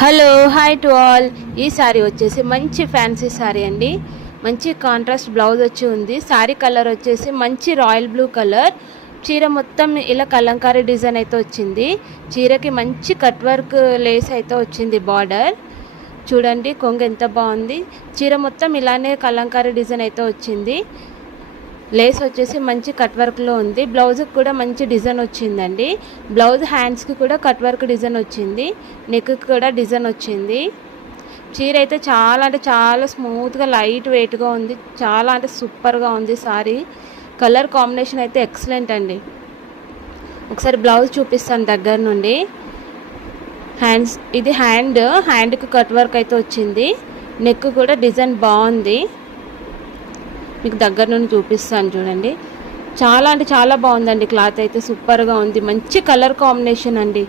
Hello hi to all. ఈ sorry వచ్చేసి మంచి ఫ్యాన్సీ సారీ అండి. మంచి కాంట్రాస్ట్ బ్లౌజ్ వచ్చి ఉంది. సారీ కలర్ వచ్చేసి మంచి రాయల్ బ్లూ కలర్. చీర మొత్తం ఇలా కలంకారీ డిజైన్ అయితే వచ్చింది. చీరకి మంచి కట్ వర్క్ లేస్ అయితే వచ్చింది. బార్డర్ చూడండి, కొంగు ఎంత బాగుంది. చీర మొత్తం ఇలానే కలంకారీ డిజైన్ అయితే వచ్చింది. లేస్ వచ్చేసి మంచి కట్ వర్క్లో ఉంది. బ్లౌజ్కి కూడా మంచి డిజైన్ వచ్చిందండి. బ్లౌజ్ హ్యాండ్స్కి కూడా కట్ వర్క్ డిజైన్ వచ్చింది. నెక్కి కూడా డిజైన్ వచ్చింది. చీర అయితే చాలా అంటే చాలా స్మూత్గా లైట్ వెయిట్గా ఉంది. చాలా అంటే సూపర్గా ఉంది సారీ. కలర్ కాంబినేషన్ అయితే ఎక్సలెంట్ అండి. ఒకసారి బ్లౌజ్ చూపిస్తాను దగ్గర నుండి. ఇది హ్యాండ్కి కట్ వర్క్ అయితే వచ్చింది. నెక్ కూడా డిజైన్ బాగుంది. మీకు దగ్గర నుండి చూపిస్తాను చూడండి. చాలా అంటే చాలా బాగుందండి. క్లాత్ అయితే సూపర్గా ఉంది. మంచి కలర్ కాంబినేషన్ అండి.